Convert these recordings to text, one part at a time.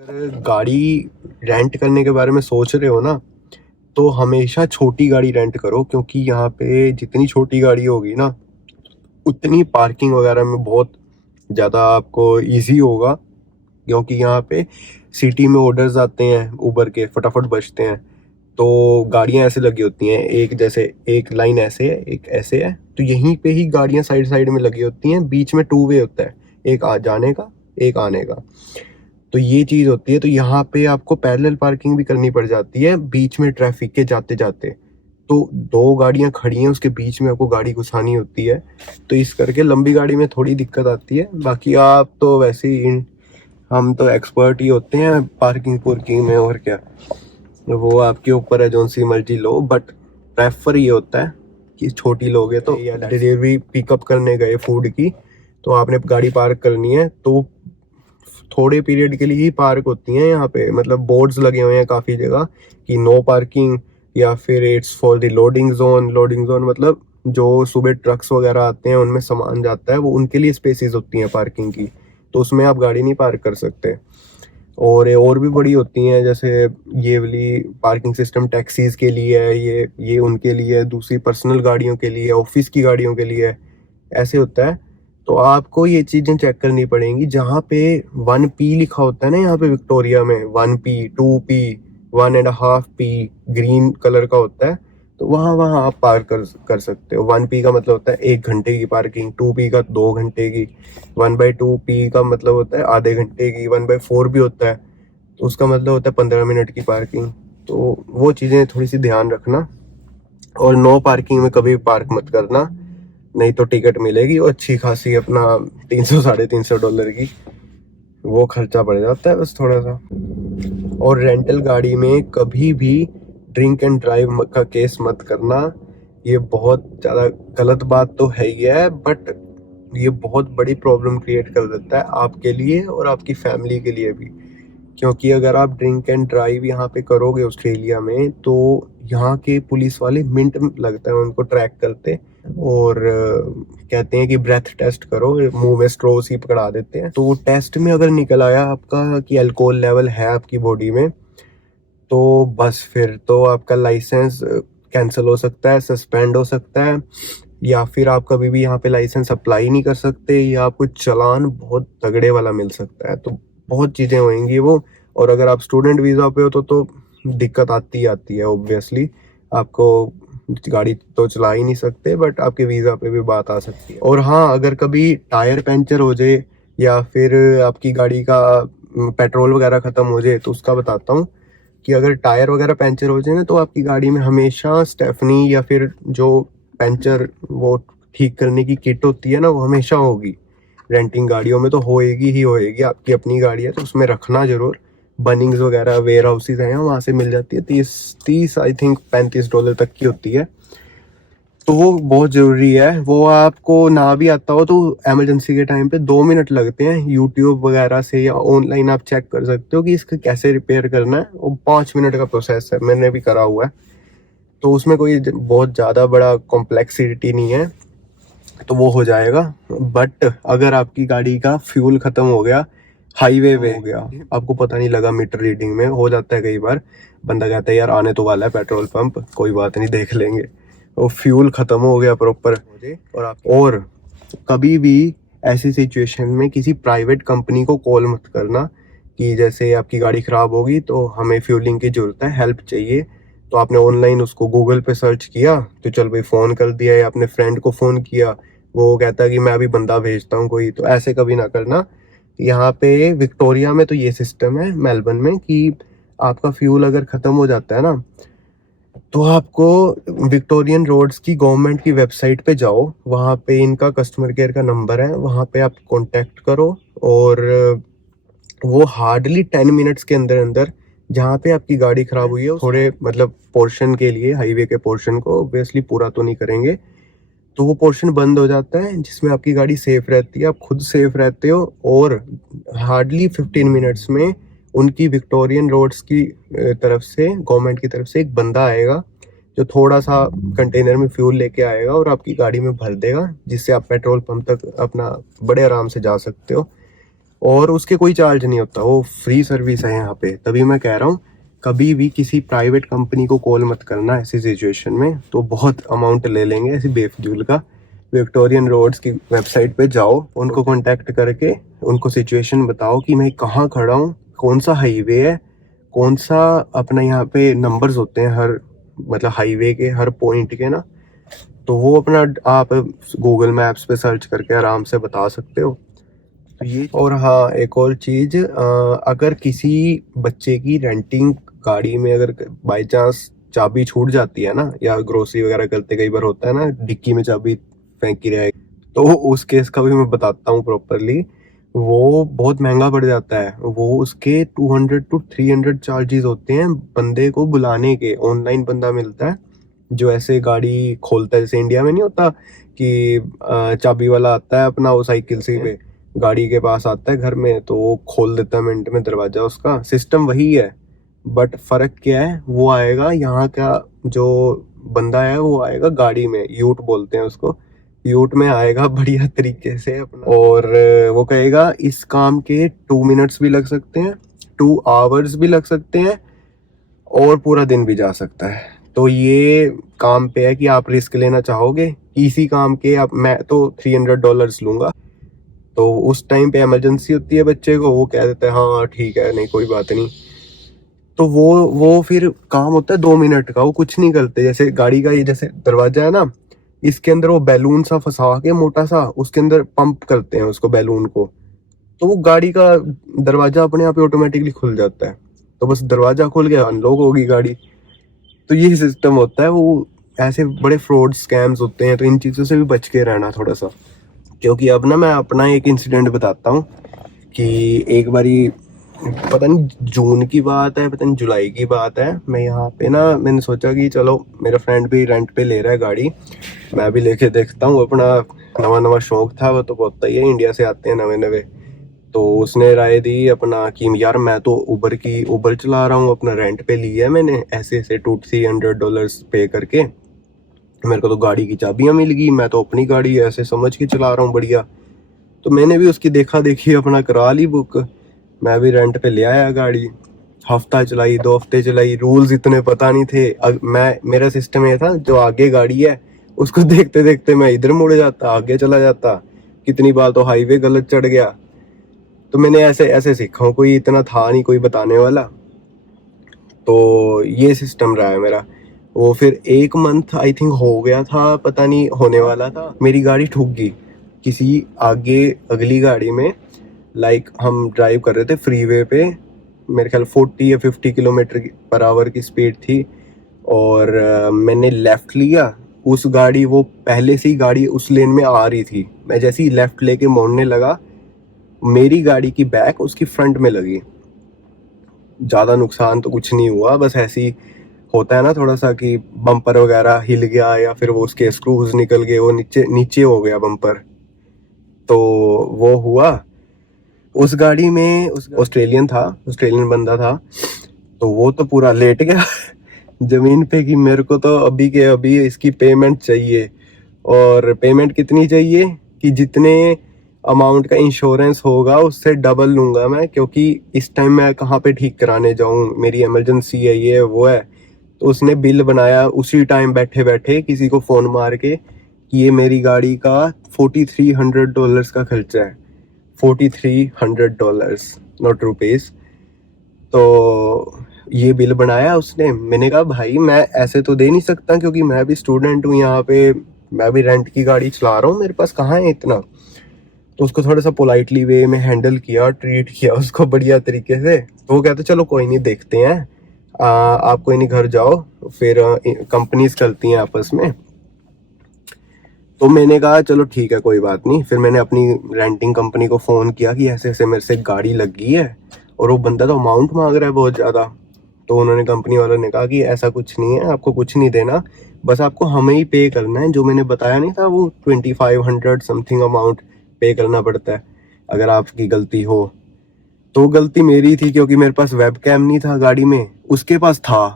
अगर गाड़ी रेंट करने के बारे में सोच रहे हो ना, तो हमेशा छोटी गाड़ी रेंट करो, क्योंकि यहाँ पे जितनी छोटी गाड़ी होगी ना, उतनी पार्किंग वगैरह में बहुत ज़्यादा आपको इजी होगा। क्योंकि यहाँ पे सिटी में ऑर्डर्स आते हैं उबर के, फटाफट बजते हैं, तो गाड़ियाँ ऐसे लगी होती हैं, एक जैसे एक लाइन ऐसे है, एक ऐसे है, तो यहीं पे ही गाड़ियाँ साइड साइड में लगी होती हैं। बीच में टू वे होता है, एक आ जाने का, एक आने का। तो ये चीज़ होती है। तो यहाँ पे आपको पैरेलल पार्किंग भी करनी पड़ जाती है बीच में ट्रैफिक के जाते जाते। तो दो गाड़ियाँ खड़ी हैं, उसके बीच में आपको गाड़ी घुसानी होती है। तो इस करके लंबी गाड़ी में थोड़ी दिक्कत आती है। बाकी आप तो वैसे ही, हम तो एक्सपर्ट ही होते हैं पार्किंग पुर्किंग में, और क्या। वो आपके ऊपर है, जो सी मर्जी लो, बट प्रेफर ये होता है कि छोटी लोगे तो, या डिलीवरी पिकअप करने गए फूड की, तो आपने गाड़ी पार्क करनी है, तो थोड़े पीरियड के लिए ही पार्क होती हैं यहाँ पे। मतलब बोर्ड्स लगे हुए हैं काफ़ी जगह कि नो पार्किंग, या फिर it's for the loading zone. Loading zone मतलब जो सुबह ट्रक्स वगैरह आते हैं, उनमें सामान जाता है, वो उनके लिए स्पेसेस होती हैं पार्किंग की, तो उसमें आप गाड़ी नहीं पार्क कर सकते। और भी बड़ी होती हैं, जैसे ये वाली पार्किंग सिस्टम टैक्सीज के लिए है, ये उनके लिए है, दूसरी पर्सनल गाड़ियों के लिए, ऑफिस की गाड़ियों के लिए है, ऐसे होता है। तो आपको ये चीज़ें चेक करनी पड़ेंगी। जहाँ पे 1P लिखा होता है ना, यहाँ पे विक्टोरिया में 1P, 2P, 1.5P green colour का होता है, तो वहाँ वहाँ आप पार्क कर सकते हो। 1P का मतलब होता है 1 घंटे की पार्किंग, 2P का 2 घंटे की, 1/2P का मतलब होता है आधे घंटे की, 1/4 भी होता है, तो उसका मतलब होता है 15 मिनट की पार्किंग। तो वो चीज़ें थोड़ी सी ध्यान रखना। और नो पार्किंग में कभी पार्क मत करना, नहीं तो टिकट मिलेगी और अच्छी खासी, अपना 300 $350 की, वो खर्चा बढ़ जाता है बस थोड़ा सा। और रेंटल गाड़ी में कभी भी ड्रिंक एंड ड्राइव का केस मत करना। ये बहुत ज़्यादा गलत बात तो है ही है, बट ये बहुत बड़ी प्रॉब्लम क्रिएट कर देता है आपके लिए और आपकी फैमिली के लिए भी। क्योंकि अगर आप ड्रिंक एंड ड्राइव यहाँ पे करोगे ऑस्ट्रेलिया में, तो यहाँ के पुलिस वाले मिनट लगता है उनको ट्रैक करते, और कहते हैं कि ब्रेथ टेस्ट करो, मुंह में स्ट्रो सी पकड़ा देते हैं। तो वो टेस्ट में अगर निकल आया आपका कि अल्कोहल लेवल है आपकी बॉडी में, तो बस फिर तो आपका लाइसेंस कैंसिल हो सकता है, सस्पेंड हो सकता है, या फिर आप कभी भी यहाँ पे लाइसेंस अप्लाई नहीं कर सकते, या आपको चालान बहुत तगड़े वाला मिल सकता है। तो बहुत चीज़ें होंगी वो। और अगर आप स्टूडेंट वीज़ा पे हो तो दिक्कत आती ही आती है ऑब्वियसली। आपको गाड़ी तो चला ही नहीं सकते, बट आपके वीज़ा पे भी बात आ सकती है। और हाँ, अगर कभी टायर पंचर हो जाए, या फिर आपकी गाड़ी का पेट्रोल वगैरह ख़त्म हो जाए, तो उसका बताता हूँ कि अगर टायर वगैरह पंचर हो जाए ना, तो आपकी गाड़ी में हमेशा स्टेफनी, या फिर जो पंचर वो ठीक करने की किट होती है ना, वो हमेशा होगी। रेंटिंग गाड़ियों में तो होएगी ही होएगी। आपकी अपनी गाड़ी है तो उसमें रखना जरूर। बनिंग्स वगैरह वेयर हाउसेज हैं, वहाँ से मिल जाती है। 30 आई थिंक $35 तक की होती है, तो वो बहुत ज़रूरी है। वो आपको ना भी आता हो तो इमरजेंसी के टाइम पे 2 मिनट लगते हैं, यूट्यूब वगैरह से या ऑनलाइन आप चेक कर सकते हो कि इसका कैसे रिपेयर करना है। वो 5 मिनट का प्रोसेस है, मैंने भी करा हुआ है। तो उसमें कोई बहुत ज़्यादा बड़ा कॉम्प्लेक्सिटी नहीं है, तो वो हो जाएगा। बट अगर आपकी गाड़ी का फ्यूल ख़त्म हो गया, हाईवे पे हो गया, आपको पता नहीं लगा, मीटर रीडिंग में हो जाता है कई बार, बंदा कहता है यार आने तो वाला है पेट्रोल पंप, कोई बात नहीं देख लेंगे, वो फ्यूल ख़त्म हो गया प्रॉपर। और कभी भी ऐसी सिचुएशन में किसी प्राइवेट कंपनी को कॉल मत करना कि जैसे आपकी गाड़ी ख़राब होगी तो हमें फ्यूलिंग की ज़रूरत है, हेल्प चाहिए। तो आपने ऑनलाइन उसको गूगल पे सर्च किया, तो चल भाई फ़ोन कर दिया, या अपने फ्रेंड को फ़ोन किया, वो कहता है कि मैं अभी बंदा भेजता हूँ कोई। तो ऐसे कभी ना करना। यहाँ पे विक्टोरिया में तो ये सिस्टम है, मेलबर्न में, कि आपका फ्यूल अगर ख़त्म हो जाता है ना, तो आपको विक्टोरियन रोड्स की गवर्नमेंट की वेबसाइट पे जाओ, वहाँ पे इनका कस्टमर केयर का नंबर है, वहाँ पे आप कांटेक्ट करो। और वो हार्डली 10 मिनट्स के अंदर अंदर, जहाँ पे आपकी गाड़ी खराब हुई है थोड़े मतलब पोर्शन के लिए, हाईवे के पोर्शन को ऑब्वियसली पूरा तो नहीं करेंगे, तो वो पोर्शन बंद हो जाता है, जिसमें आपकी गाड़ी सेफ रहती है, आप खुद सेफ रहते हो। और हार्डली 15 मिनट्स में उनकी विक्टोरियन रोड्स की तरफ से, गवर्नमेंट की तरफ से एक बंदा आएगा, जो थोड़ा सा कंटेनर में फ्यूल लेके आएगा और आपकी गाड़ी में भर देगा, जिससे आप पेट्रोल पंप तक अपना बड़े आराम से जा सकते हो। और उसके कोई चार्ज नहीं होता, वो फ्री सर्विस है यहाँ पे। तभी मैं कह रहा हूँ कभी भी किसी प्राइवेट कंपनी को कॉल मत करना ऐसी सिचुएशन में, तो बहुत अमाउंट ले लेंगे ऐसी बेफजूल का। विक्टोरियन रोड्स की वेबसाइट पे जाओ, उनको कांटेक्ट करके उनको सिचुएशन बताओ कि मैं कहाँ खड़ा हूँ, कौन सा हाईवे है, कौन सा अपना यहाँ पे नंबर्स होते हैं हर मतलब हाईवे के हर पॉइंट के ना, तो वो अपना आप गूगल मैप्स पे सर्च करके आराम से बता सकते हो। तो ये, और हाँ एक और चीज़, अगर किसी बच्चे की रेंटिंग गाड़ी में अगर बाई चांस चाबी छूट जाती है ना, या ग्रोसरी वगैरह करते कई बार होता है ना डिक्की में चाबी फेंकी रहेगी, तो उस केस का भी मैं बताता हूँ प्रॉपरली। वो बहुत महंगा पड़ जाता है, वो उसके 200 to 300 चार्जेस होते हैं बंदे को बुलाने के। ऑनलाइन बंदा मिलता है जो ऐसे गाड़ी खोलता है, जैसे इंडिया में नहीं होता कि चाबी वाला आता है अपना, वो साइकिल से पे गाड़ी के पास आता है घर में, तो वो खोल देता है मिनट में दरवाजा। उसका सिस्टम वही है, बट फर्क क्या है, वो आएगा यहाँ का जो बंदा है वो आएगा गाड़ी में, यूट बोलते हैं उसको, यूट में आएगा बढ़िया तरीके से अपना, और वो कहेगा इस काम के 2 मिनट्स भी लग सकते हैं, 2 आवर्स भी लग सकते हैं, और पूरा दिन भी जा सकता है। तो ये काम पे है कि आप रिस्क लेना चाहोगे इसी काम के। आप, मैं तो $300 लूंगा, तो उस टाइम पे इमरजेंसी होती है बच्चे को, वो कह देता है हाँ ठीक है नहीं कोई बात नहीं, तो वो फिर काम होता है 2 मिनट का, वो कुछ नहीं करते। जैसे गाड़ी का ये जैसे दरवाजा है ना, इसके अंदर वो बैलून सा फंसा के मोटा सा, उसके अंदर पंप करते हैं उसको बैलून को, तो वो गाड़ी का दरवाजा अपने आप ऑटोमेटिकली खुल जाता है। तो बस दरवाजा खुल गया, अनलॉक होगी गाड़ी। तो ये सिस्टम होता है। वो ऐसे बड़े फ्रॉड स्कैम्स होते हैं, तो इन चीज़ों से भी बच के रहना थोड़ा सा। क्योंकि अब ना मैं अपना एक इंसिडेंट बताता हूँ कि एक बारी, पता नहीं जून की बात है पता नहीं जुलाई की बात है, मैं यहाँ पे ना, मैंने सोचा कि चलो मेरा फ्रेंड भी रेंट पे ले रहा है गाड़ी, मैं भी लेके देखता हूँ। अपना नवा नवा शौक था, वो तो पता ही है इंडिया से आते हैं नवे नवे। तो उसने राय दी अपना कि यार मैं तो उबर चला रहा हूँ, अपना रेंट पे लिया है मैंने, ऐसे ऐसे $200-300 पे करके, मेरे को तो गाड़ी की चाबियां मिल गई, मैं तो अपनी गाड़ी ऐसे समझ के चला रहा हूँ बढ़िया। तो मैंने भी उसकी देखा देखी अपना करा ली बुक, मैं भी रेंट पे ले आया गाड़ी। हफ्ता चलाई, 2 हफ्ते चलाई, रूल्स इतने पता नहीं थे। मेरा सिस्टम ये था, जो आगे गाड़ी है उसको देखते देखते मैं इधर मुड़ जाता, आगे चला जाता, कितनी बार तो हाईवे गलत चढ़ गया। तो मैंने ऐसे ऐसे सीखा हूँ, कोई इतना था नहीं कोई बताने वाला। तो ये सिस्टम रहा है मेरा। वो फिर 1 मंथ आई थिंक हो गया था, पता नहीं होने वाला था, मेरी गाड़ी ठुक गई किसी आगे अगली गाड़ी में। लाइक हम ड्राइव कर रहे थे फ्रीवे पे, मेरे ख्याल 40 या 50 km/h की स्पीड थी, और मैंने लेफ्ट लिया। उस गाड़ी, वो पहले से ही गाड़ी उस लेन में आ रही थी, मैं जैसे ही लेफ्ट लेके मोड़ने लगा, मेरी गाड़ी की बैक उसकी फ्रंट में लगी। ज़्यादा नुकसान तो कुछ नहीं हुआ, बस ऐसी होता है ना थोड़ा सा कि बम्पर वगैरह हिल गया, या फिर वो उसके स्क्रूज निकल गए, वो नीचे नीचे हो गया बम्पर, तो वो हुआ। उस गाड़ी में उस ऑस्ट्रेलियन था, ऑस्ट्रेलियन बंदा था, तो वो तो पूरा लेट गया जमीन पे कि मेरे को तो अभी के अभी इसकी पेमेंट चाहिए। और पेमेंट कितनी चाहिए कि जितने अमाउंट का इंश्योरेंस होगा उससे डबल लूंगा मैं, क्योंकि इस टाइम मैं कहाँ पे ठीक कराने जाऊँ, मेरी इमरजेंसी है, ये वो है। तो उसने बिल बनाया उसी टाइम बैठे बैठे किसी को फ़ोन मार के कि ये मेरी गाड़ी का $4,300 का खर्चा है। $4,300, नॉट रुपीज़। तो ये बिल बनाया उसने। मैंने कहा भाई मैं ऐसे तो दे नहीं सकता, क्योंकि मैं भी स्टूडेंट हूँ यहाँ पे, मैं भी रेंट की गाड़ी चला रहा हूँ, मेरे पास कहाँ है इतना। तो उसको थोड़ा सा पोलाइटली वे में हैंडल किया, ट्रीट किया उसको बढ़िया तरीके से। तो वो कहते चलो कोई नहीं, देखते हैं, आप कोई नहीं घर जाओ, फिर कंपनीज चलती हैं आपस में। तो मैंने कहा चलो ठीक है कोई बात नहीं। फिर मैंने अपनी रेंटिंग कंपनी को फ़ोन किया कि ऐसे ऐसे मेरे से गाड़ी लग गई है, और वो बंदा तो अमाउंट मांग रहा है बहुत ज़्यादा। तो उन्होंने, कंपनी वालों ने कहा कि ऐसा कुछ नहीं है, आपको कुछ नहीं देना, बस आपको हमें ही पे करना है। जो मैंने बताया नहीं था वो 2500 समथिंग अमाउंट पे करना पड़ता है अगर आपकी गलती हो। तो गलती मेरी थी, क्योंकि मेरे पास वेब कैम नहीं था गाड़ी में, उसके पास था।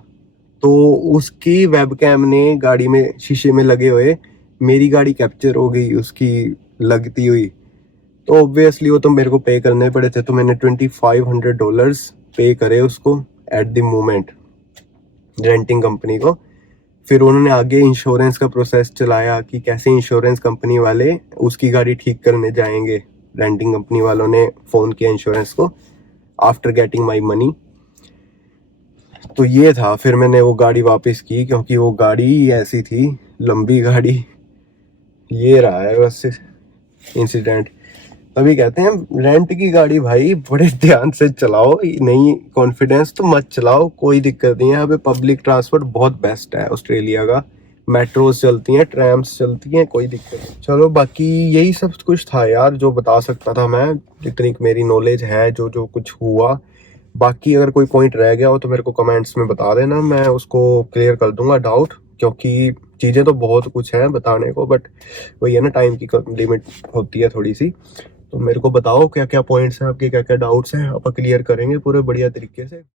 तो उसकी वेब कैम ने गाड़ी में शीशे में लगे हुए मेरी गाड़ी कैप्चर हो गई उसकी लगती हुई। तो ऑब्वियसली वो तो मेरे को पे करने पड़े थे, तो मैंने $2500 पे करे उसको at the moment renting company को। फिर उन्होंने आगे इंश्योरेंस का प्रोसेस चलाया कि कैसे इंश्योरेंस कंपनी वाले उसकी गाड़ी ठीक करने जाएंगे। रेंटिंग कंपनी वालों ने फ़ोन किया इंश्योरेंस को आफ्टर गेटिंग माई मनी। तो ये था, फिर मैंने वो गाड़ी वापस की क्योंकि वो गाड़ी ऐसी थी, लंबी गाड़ी। ये रहा है बस इंसिडेंट। तभी कहते हैं रेंट की गाड़ी भाई बड़े ध्यान से चलाओ, नहीं कॉन्फिडेंस तो मत चलाओ, कोई दिक्कत नहीं है। यहाँ पे पब्लिक ट्रांसपोर्ट बहुत बेस्ट है ऑस्ट्रेलिया का, मेट्रोज चलती हैं, ट्रैम्स चलती हैं, कोई दिक्कत नहीं। चलो बाकी यही सब कुछ था यार जो बता सकता था मैं, जितनी मेरी नॉलेज है, जो जो कुछ हुआ। बाकी अगर कोई पॉइंट रह गया हो तो मेरे को कमेंट्स में बता देना, मैं उसको क्लियर कर दूंगा डाउट, क्योंकि चीज़ें तो बहुत कुछ हैं बताने को, बट वही है ना, टाइम की लिमिट होती है थोड़ी सी। तो मेरे को बताओ क्या क्या पॉइंट्स हैं आपके, क्या क्या डाउट्स हैं, आप क्लियर करेंगे पूरे बढ़िया तरीके से।